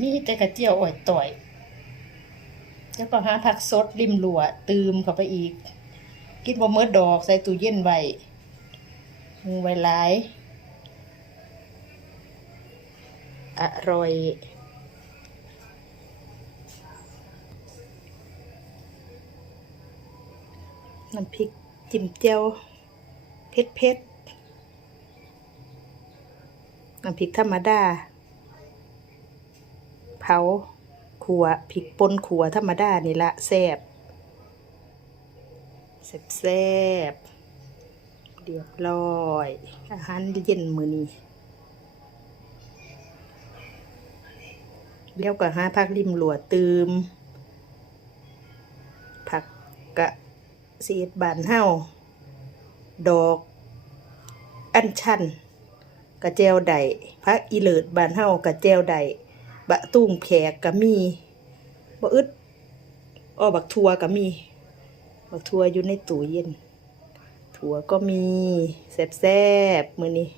มีแต่กระเจียวอ่อยต่อยแล้วก็หาผักสดริมหลัวตืมเข้าไปอีก กินบ่เมื่อดอกใส่ตู้เย็นไว้ไว้หลาย อร่อยน้ำพริกจิ้มเจียวเผ็ดเผ็ดๆน้ำพริกธรรมดา เผาขัวพริกปนขัวธรรมดานี่ละแซ่บแซ่บแซบเรียบร้อย อาหารเย็นมือนี้เดี๋ยวก็หาผักริมหลัวตืม ผักกะเสีดบานเฮาดอก อันชันกระเจวไดผักอีเลิดบานเฮากระเจวได บะตุ้งแขกก็มีบะอึดอ้อบักทัวก็มี บักทัวอยู่ในตู้เย็น ถั่วก็มีแซ่บๆมือนี้